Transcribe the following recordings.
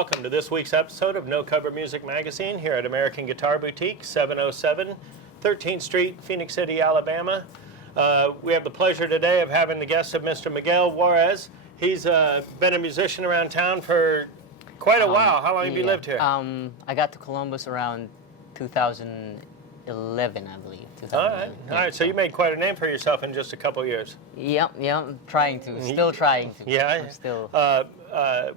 welcome to this week's episode of No Cover Music Magazine here at American Guitar Boutique, 707 13th Street, Phoenix City, Alabama. We have the pleasure today of having the guest of Mr. Miguel Juarez. He's been a musician around town for quite a while. How long have you lived here? I got to Columbus around 2011, I believe. All right. So you made quite a name for yourself in just a couple years. Yep. Trying to. Still trying to. Yeah. I'm still.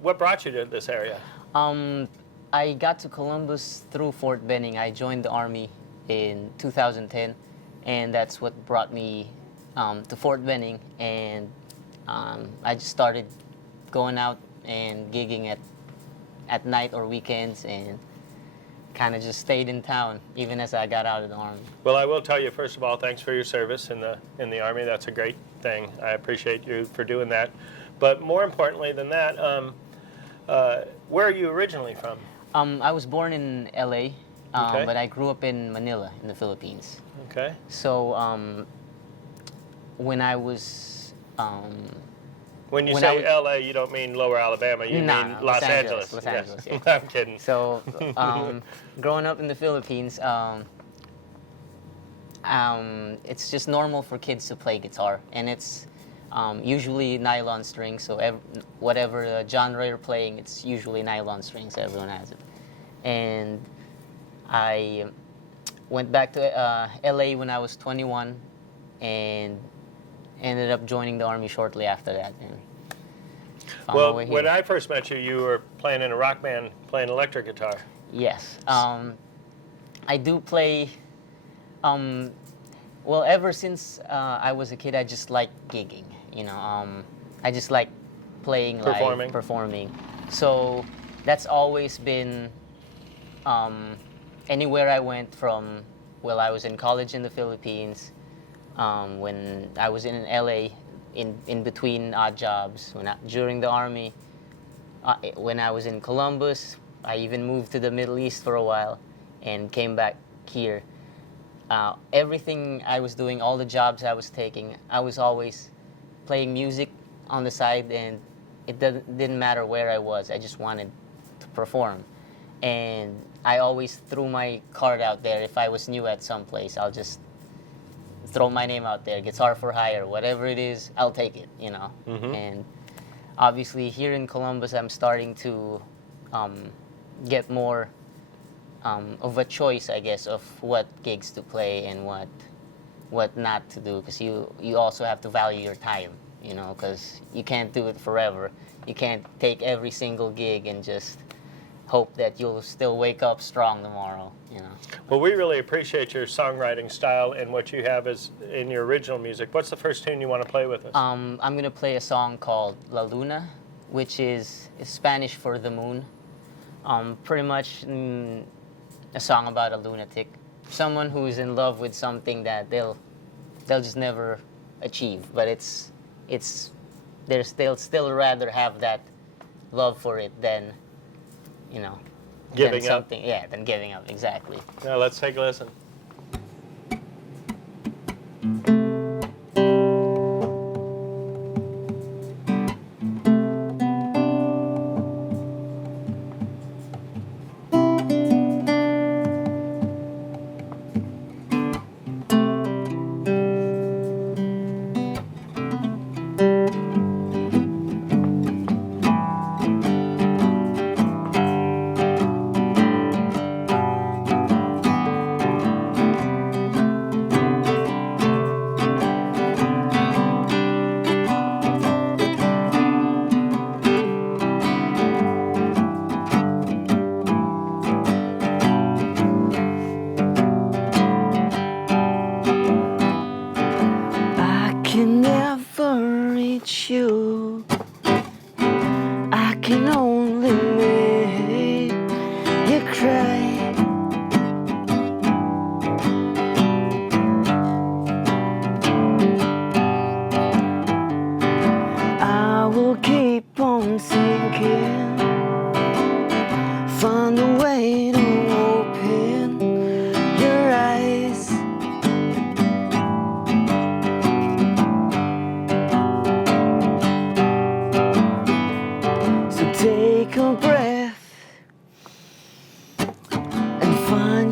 What brought you to this area? I got to Columbus through Fort Benning. I joined the Army in 2010, and that's what brought me to Fort Benning. And I just started going out and gigging at night or weekends, and kind of just stayed in town even as I got out of the Army. Well, I will tell you, first of all, thanks for your service in the Army. That's a great thing. I appreciate you for doing that. But more importantly than that, where are you originally from? I was born in LA, Okay. but I grew up in Manila in the Philippines. Okay. So when I was When you say LA, you don't mean Lower Alabama. You mean Los Angeles. Los Angeles. Yes. Yeah. I'm kidding. So growing up in the Philippines, it's just normal for kids to play guitar, and it's usually nylon strings. So whatever genre you're playing, it's usually nylon strings. Everyone has it. And I went back to LA when I was 21, and ended up joining the Army shortly after that. And well, when I first met you, you were playing in a rock band, playing electric guitar. Yes. I do play. Well, ever since I was a kid, I just like gigging. I just like playing live, performing. So that's always been anywhere I went from. Well, I was in college in the Philippines. When I was in LA, in between odd jobs, during the Army, when I was in Columbus, I even moved to the Middle East for a while, and came back here. Everything I was doing, all the jobs I was taking, I was always playing music on the side, and it didn't matter where I was. I just wanted to perform, and I always threw my card out there. If I was new at some place, I'll just throw my name out there, guitar for hire, whatever it is, I'll take it, Mm-hmm. And obviously here in Columbus, I'm starting to get more of a choice, I guess, of what gigs to play and what not to do, because you also have to value your time, because you can't do it forever. You can't take every single gig and just hope that you'll still wake up strong tomorrow. Well, we really appreciate your songwriting style and what you have as in your original music. What's the first tune you want to play with us? I'm going to play a song called La Luna, which is Spanish for the moon. Pretty much a song about a lunatic, someone who's in love with something that they'll just never achieve, but they'll still rather have that love for it than giving up. Yeah, than giving up, exactly. Now let's take a listen.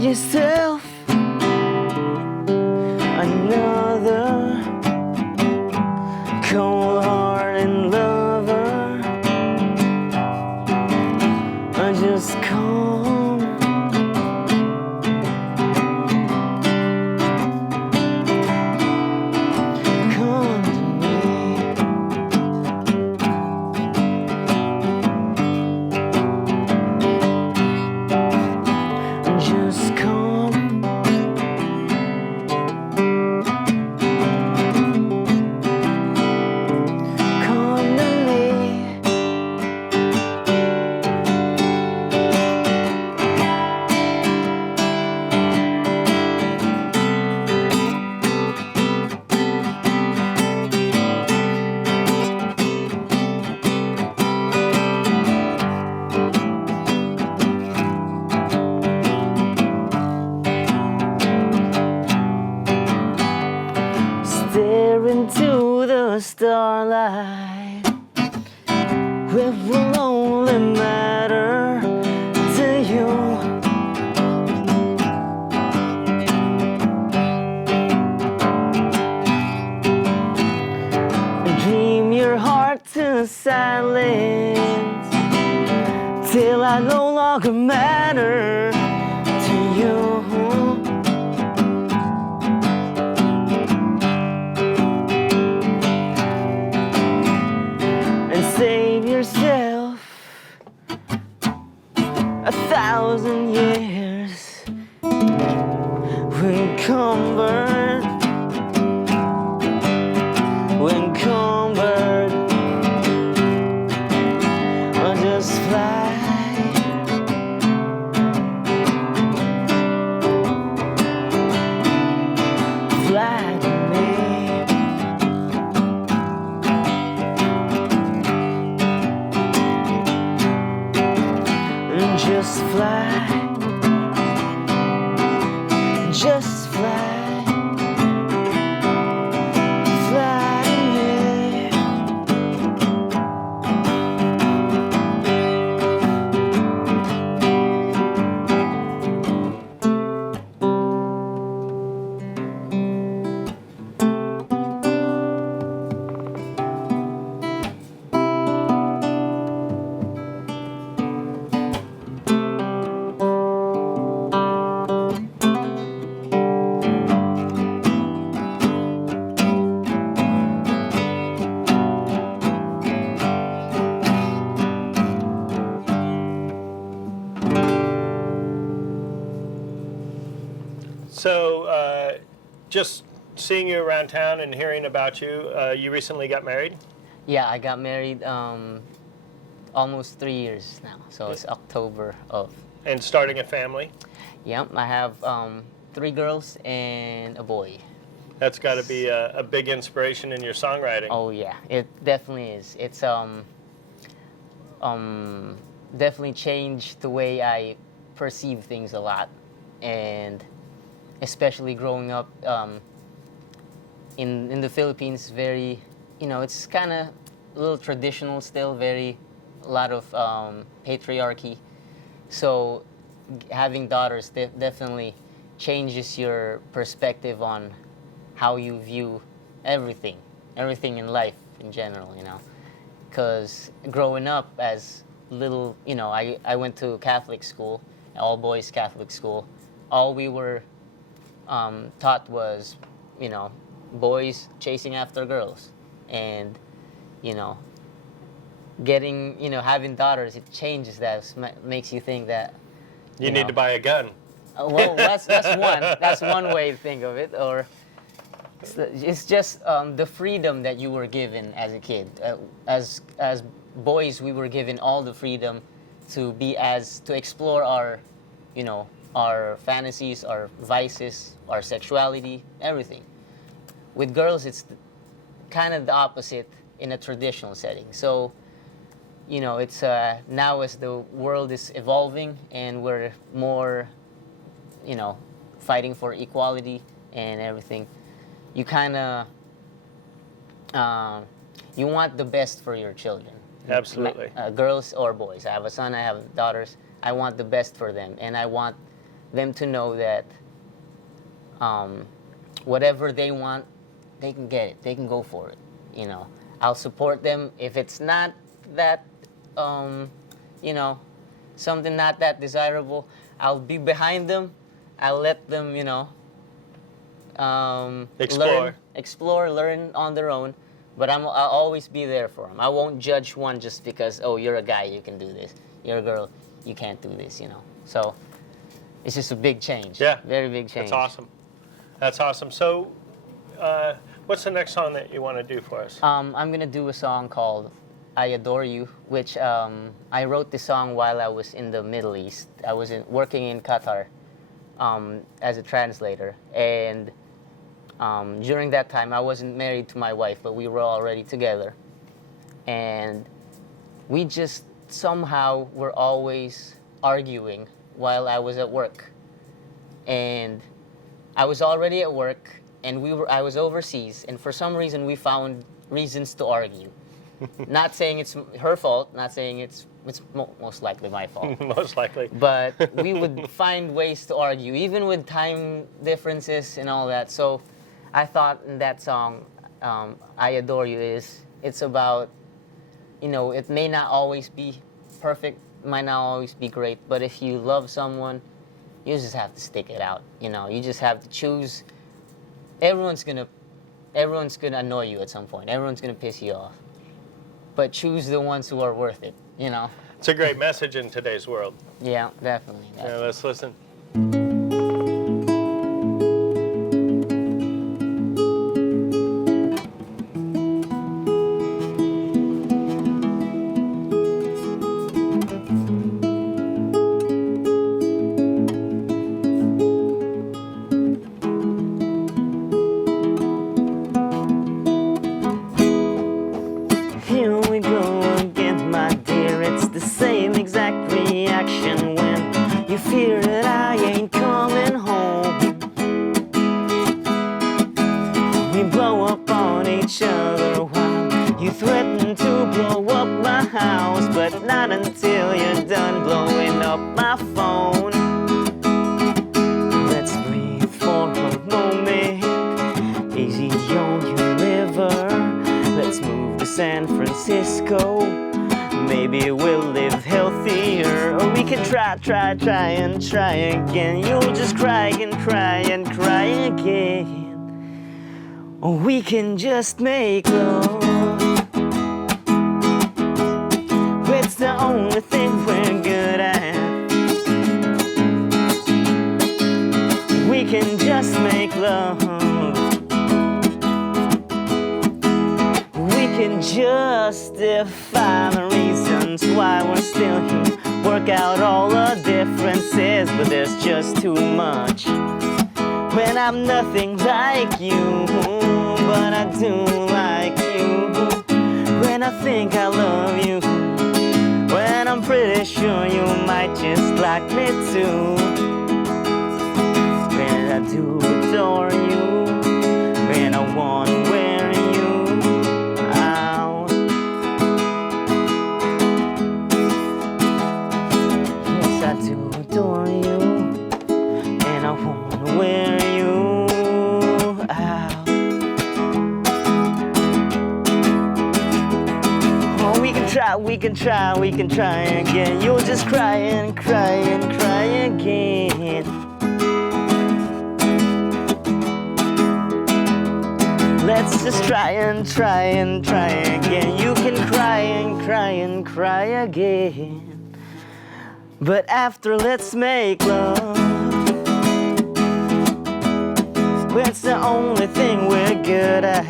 yourself another cold-hearted lover. Just come. Come to me. Just come. Come to me. Stare into the starlight, it will only matter to you. Dream your heart to silence till I no longer matter to you. Save yourself 1,000 years when comfort, I'll just fly. Fly to me. Just fly, just fly, fly to me. So, just seeing you around town and hearing about you, you recently got married? Yeah, I got married almost 3 years now. So it's October of. And starting a family? Yep, I have 3 girls and a boy. That's got to be a big inspiration in your songwriting. Oh yeah, it definitely is. It's definitely changed the way I perceive things a lot, and especially growing up in the Philippines, very, it's kind of a little traditional still, a lot of patriarchy. So having daughters definitely changes your perspective on how you view everything in life in general, Because growing up as little, I went to Catholic school, all boys Catholic school. All we were taught was, boys chasing after girls, and having daughters, it changes that. Makes you think that you need to buy a gun. Well, that's one way to think of it. Or it's just the freedom that you were given as a kid. As boys, we were given all the freedom to explore our, our fantasies, our vices, our sexuality, everything. With girls, it's kind of the opposite in a traditional setting. So, it's now as the world is evolving and we're more, fighting for equality and everything, you kind of, you want the best for your children. Absolutely. Girls or boys. I have a son, I have daughters. I want the best for them, and I want them to know that whatever they want, they can get it. They can go for it. You know, I'll support them if it's not that, you know, something not that desirable. I'll be behind them. I'll let them, you know, explore, learn on their own. But I'll always be there for them. I won't judge one just because, oh, you're a guy, you can do this. You're a girl, you can't do this, you know. So it's just a big change. Yeah. Very big change. That's awesome. That's awesome. So what's the next song that you want to do for us? I'm going to do a song called I Adore You, which I wrote this song while I was in the Middle East. I was working in Qatar as a translator. And during that time, I wasn't married to my wife, but we were already together. And we just somehow were always arguing while I was at work. And I was already at work, and I was overseas, and for some reason we found reasons to argue. Not saying it's her fault, not saying it's most likely my fault. Most likely. But we would find ways to argue, even with time differences and all that. So I thought in that song, I Adore You, it's about, you know, it may not always be perfect, might not always be great, but if you love someone, you just have to stick it out. You know, you just have to choose. Everyone's gonna annoy you at some point. Everyone's gonna piss you off. But choose the ones who are worth it, you know? It's a great message in today's world. Yeah, definitely. Yeah, let's listen. Here we go again, my dear. It's the same exact reaction when you fear that I ain't coming home. We blow up on each other while you threaten to blow up my house, but not until you're done blowing up my phone. Let's breathe for a moment, easy on your liver. Let's move to San Francisco. Maybe we'll live healthier. Or we can try and try again. You'll just cry and cry and cry again. Or we can just make love. It's the only thing we're good at. We can just make love. We can justify the reasons why we're still here. Work out all the differences, but there's just too much. When I'm nothing like you, but I do like you. When I think I love you, when I'm pretty sure you might just like me too. When I do adore you, when I want to wear you out. Yes, I do adore you, and I want to wear you out. Oh, we can try again. You'll just cry and cry and cry again. Let's just try and try and try again. You can cry and cry and cry again. But after, let's make love. It's the only thing we're good at.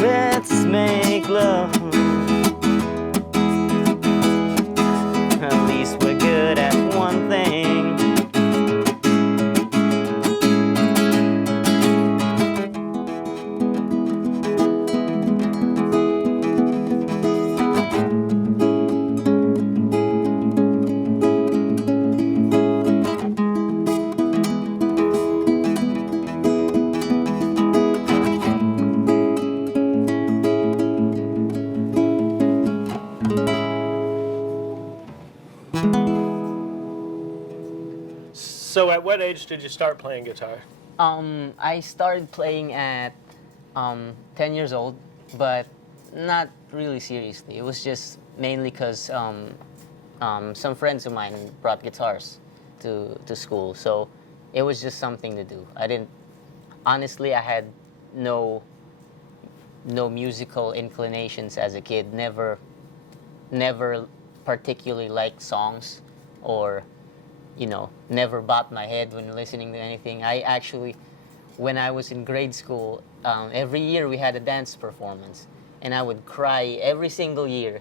Let's make love. At least we're good at one thing. So at what age did you start playing guitar? I started playing at 10 years old, but not really seriously. It was just mainly because some friends of mine brought guitars to school, so it was just something to do. Honestly, I had no musical inclinations as a kid. Never particularly liked songs, or never bopped my head when listening to anything. I actually, when I was in grade school, every year we had a dance performance, and I would cry every single year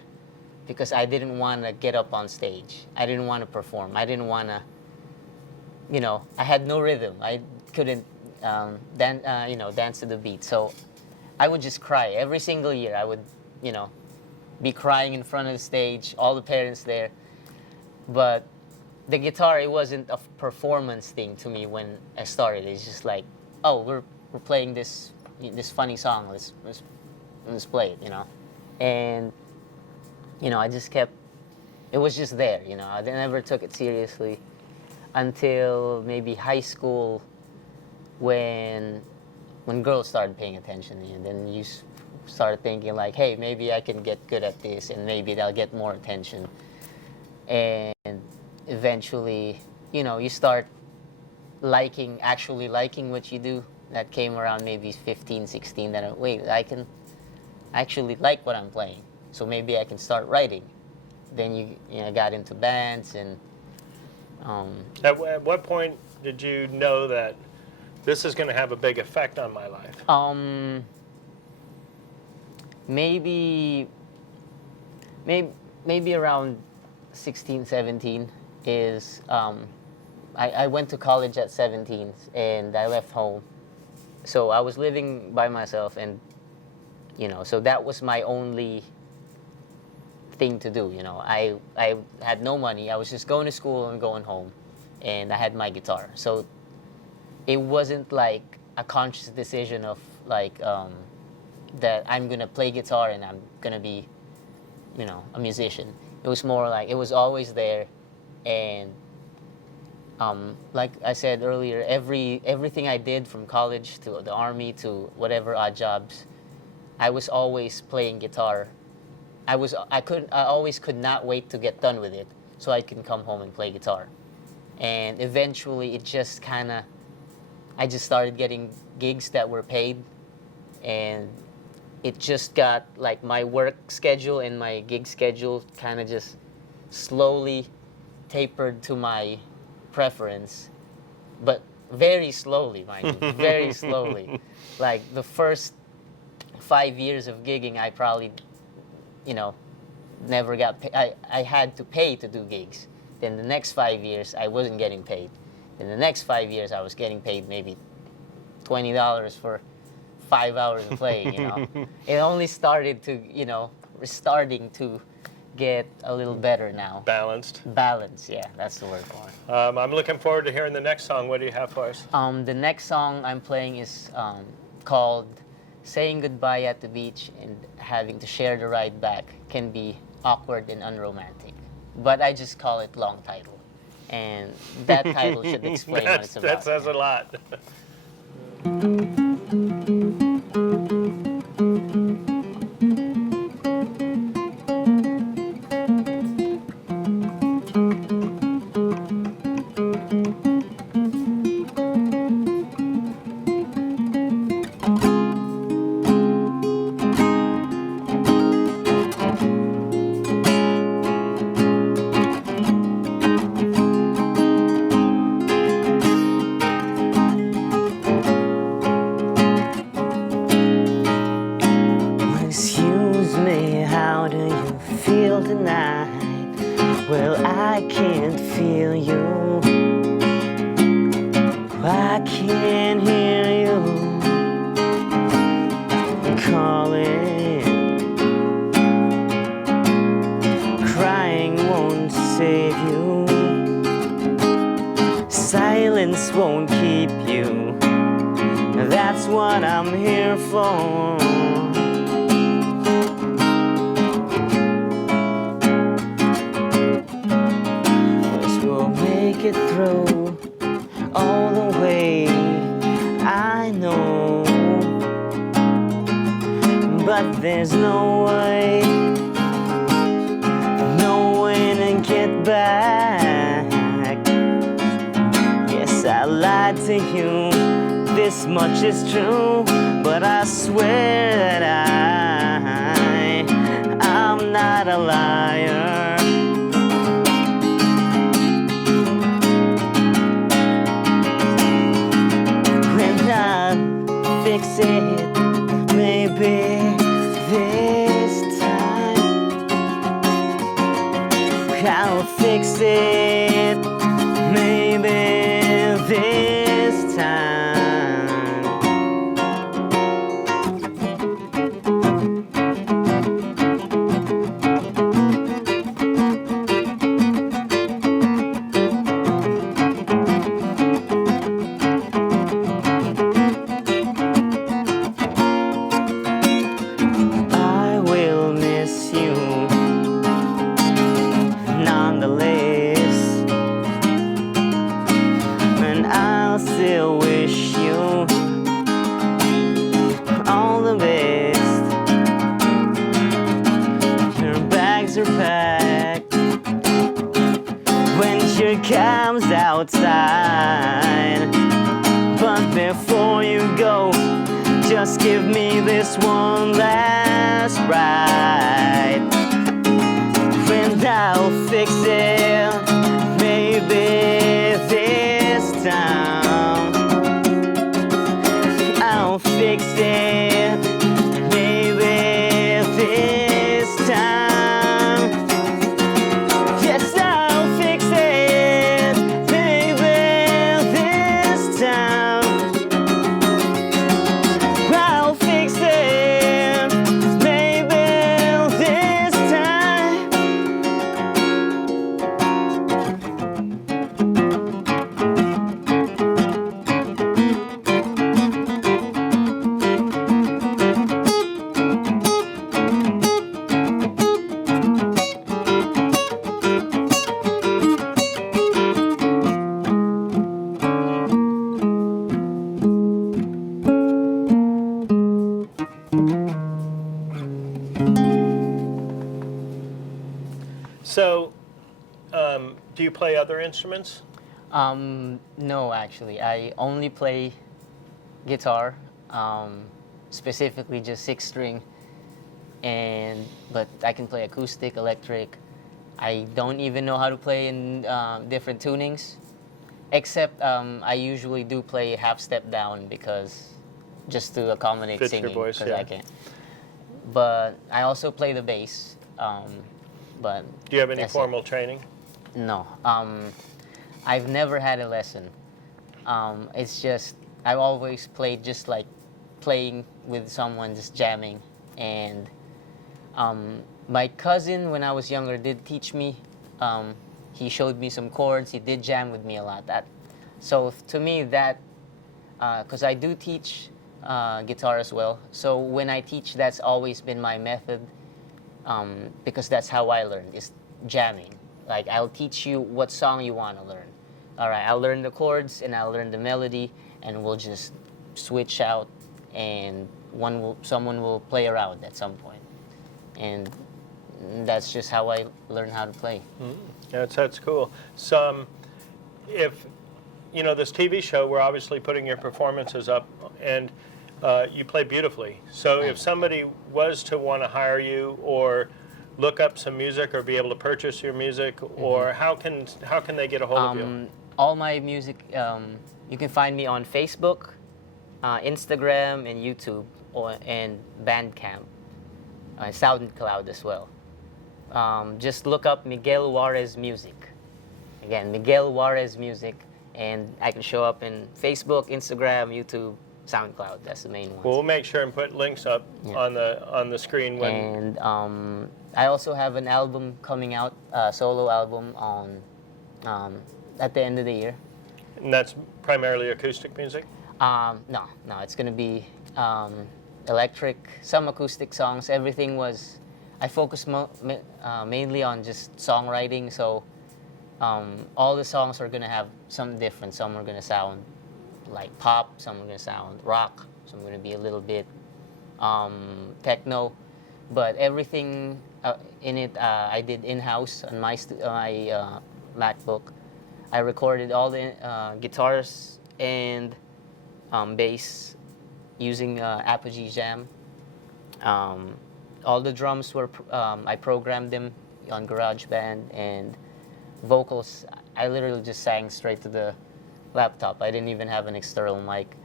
because I didn't want to get up on stage. I didn't want to perform. I didn't want to, I had no rhythm. I couldn't dance to the beat. So I would just cry every single year. I would, be crying in front of the stage, all the parents there. But the guitar, it wasn't a performance thing to me when I started. It's just like, oh, we're playing this funny song. Let's play it, And I just kept. It was just there, I never took it seriously until maybe high school, when girls started paying attention to you. Then you started thinking like, hey, maybe I can get good at this, and maybe they'll get more attention. And eventually, you start actually liking what you do. That came around maybe 15, 16, then wait, I can actually like what I'm playing, so maybe I can start writing. Then you got into bands, and At what point did you know that this is going to have a big effect on my life? Maybe around 16, 17 is, I went to college at 17, and I left home. So I was living by myself, and, so that was my only thing to do. I had no money. I was just going to school and going home, and I had my guitar. So it wasn't like a conscious decision of like, that I'm going to play guitar and I'm going to be, a musician. It was more like it was always there. And like I said earlier, everything I did, from college to the army to whatever odd jobs, I was always playing guitar. I always could not wait to get done with it so I can come home and play guitar. And eventually it just I just started getting gigs that were paid, and it just got like my work schedule and my gig schedule kind of just slowly tapered to my preference, but very slowly, mind you, very slowly. Like the first 5 years of gigging, I probably, never got I had to pay to do gigs. Then the next 5 years, I wasn't getting paid. Then the next 5 years, I was getting paid maybe $20 for 5 hours of playing, It only started to, starting to get a little better now. Balanced. Balance, yeah, that's the word for it. I'm looking forward to hearing the next song. What do you have for us? The next song I'm playing is called Saying Goodbye at the Beach, and having to share the ride back can be awkward and unromantic. But I just call it long title. And that title should explain what it's about. That says a lot. Excuse me, how do you feel tonight? Well, I can't feel you. I can't hear you calling. Crying won't save you. Silence won't keep you. That's what I'm here for. We'll make it through. there's no way, no way to get back. Yes, I lied to you, this much is true, but I swear that I'm not a liar. And I'll fix it, maybe this time. I'll fix it, maybe this time. I will miss you nonetheless, and I'll still wish you all the best. Your bags are packed when she comes outside, but before you go, just give me this one last ride, and I'll fix it, maybe this time. I'll fix it, maybe this time. Yes, I'll fix it, maybe this time. I'll fix it, maybe this time. So, do you play other instruments? No, actually, I only play guitar, specifically just 6-string, but I can play acoustic, electric. I don't even know how to play in different tunings, except I usually do play half step down because just to accommodate Fits your singing voice, because yeah. I can't. But I also play the bass. But Do you have any that's it. formal training? No. I've never had a lesson. It's just, I've always played just like playing with someone, just jamming. And my cousin, when I was younger, did teach me. He showed me some chords. He did jam with me a lot. So to me, because I do teach guitar as well. So when I teach, that's always been my method. Because that's how I learned, is jamming. Like, I'll teach you what song you want to learn. All right, I'll learn the chords and I'll learn the melody, and we'll just switch out, and someone will play around at some point. And that's just how I learn how to play. That's cool. So, if you know this TV show, we're obviously putting your performances up, and you play beautifully. So if somebody was to want to hire you or look up some music or be able to purchase your music, or how can they get a hold of you? All my music, you can find me on Facebook, Instagram, and YouTube, and Bandcamp, SoundCloud as well. Just look up Miguel Juarez Music. Again, Miguel Juarez Music, and I can show up in Facebook, Instagram, YouTube, SoundCloud. That's the main ones. Well, we'll make sure and put links up on the screen when. And I also have an album coming out, solo album at the end of the year. And that's primarily acoustic music? No, it's gonna be electric, some acoustic songs. Everything was, I focus mainly on just songwriting, so all the songs are gonna have something different. Some are gonna sound like pop, some are gonna sound rock, some are gonna be a little bit techno. but everything in it I did in-house on my MacBook. I recorded all the guitars and bass using Apogee Jam. All the drums were I programmed them on GarageBand, and vocals I literally just sang straight to the laptop. I didn't even have an external mic,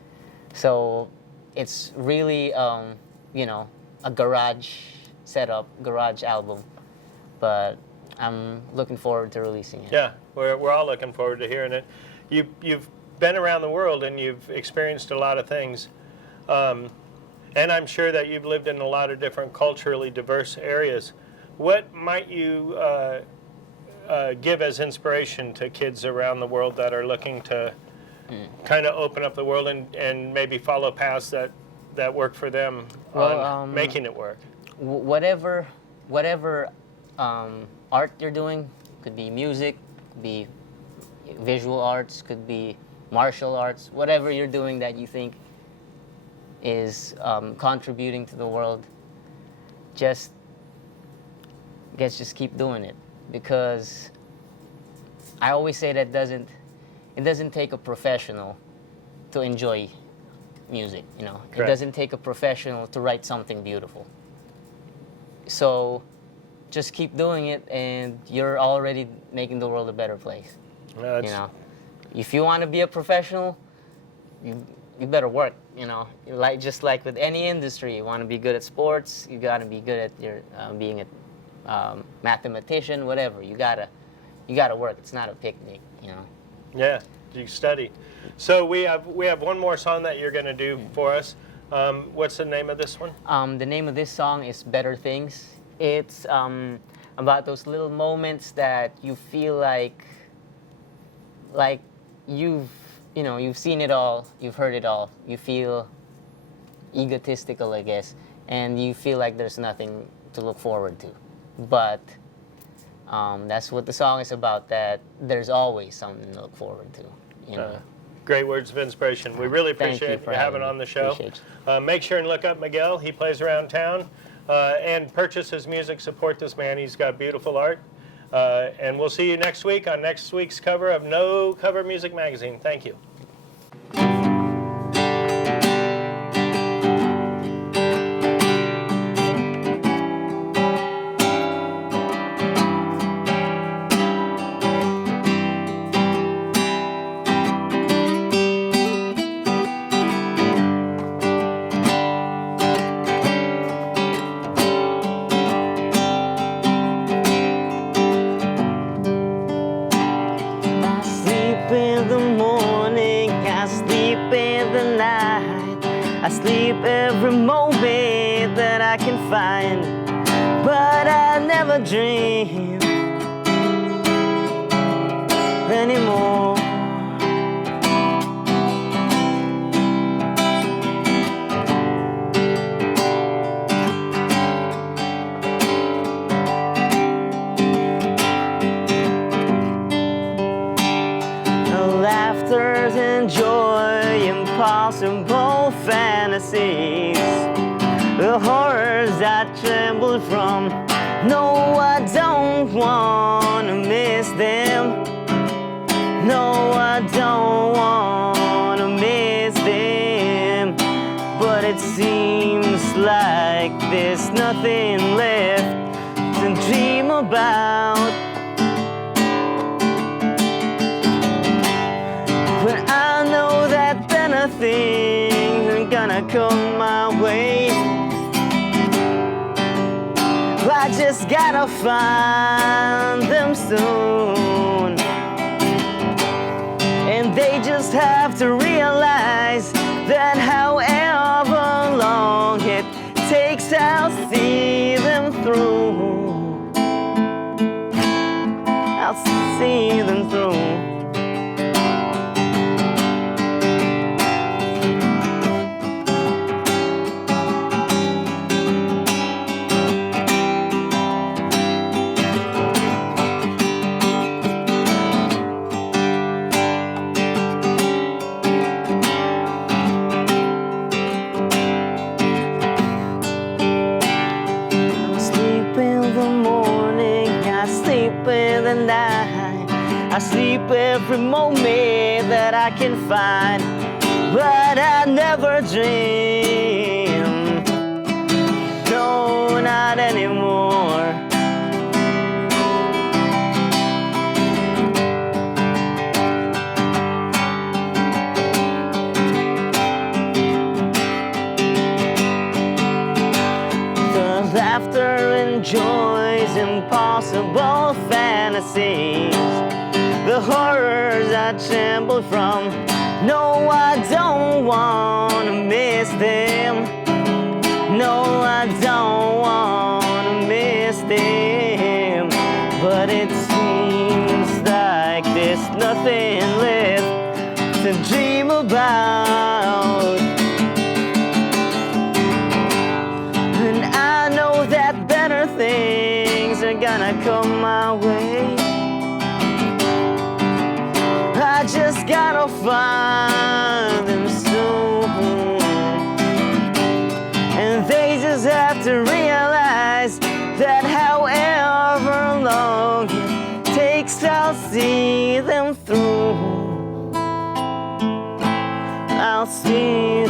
so it's really you know, a garage setup, garage album. But I'm looking forward to releasing it. Yeah, we're all looking forward to hearing it. You've been around the world and you've experienced a lot of things. And I'm sure that you've lived in a lot of different culturally diverse areas. What might you give as inspiration to kids around the world that are looking to kind of open up the world and maybe follow paths that work for them on making it work? Whatever art you're doing, could be music, could be visual arts, could be martial arts, whatever you're doing that you think is contributing to the world, just keep doing it, because I always say that it doesn't take a professional to enjoy music, you know. Correct. It doesn't take a professional to write something beautiful. So just keep doing it and you're already making the world a better place. You know, if you want to be a professional, you better work, you know. Just like with any industry, you want to be good at sports, you got to be good at your being a mathematician, whatever. You gotta work. It's not a picnic, you know. Yeah, you study. So we have one more song that you're going to do for us. What's the name of this one? The name of this song is Better Things. It's about those little moments that you feel like you've seen it all, you've heard it all. You feel egotistical, I guess, and you feel like there's nothing to look forward to. But that's what the song is about, that there's always something to look forward to, you know. Great words of inspiration. We really Thank appreciate you for you having having on the me. show. Appreciate Make sure and look up Miguel. He plays around town. And purchase his music. Support this man. He's got beautiful art. And we'll see you next week on next week's cover of No Cover Music Magazine. Thank you. I sleep every moment that I can find, but I never dream anymore. The laughters and joy, impossible fantasies, the horrors I tremble from. No, I don't want to miss them. No, I don't want to miss them. But it seems like there's nothing left to dream about. But I know that better things are gonna come my way. I just gotta find them soon. And they just have to realize that however long it takes, I'll see them through. I'll see them through. sleep in the night. I sleep every moment that I can find, but I never dream. No, not anymore. The laughter and joys, impossible fantasies, the horrors I trembled from. No, I don't want to miss them. No, I don't want to miss them. But it seems like there's nothing left to dream about. And I know that better things are gonna come my way. I just gotta find them soon. And they just have to realize that however long it takes, I'll see them through. I'll see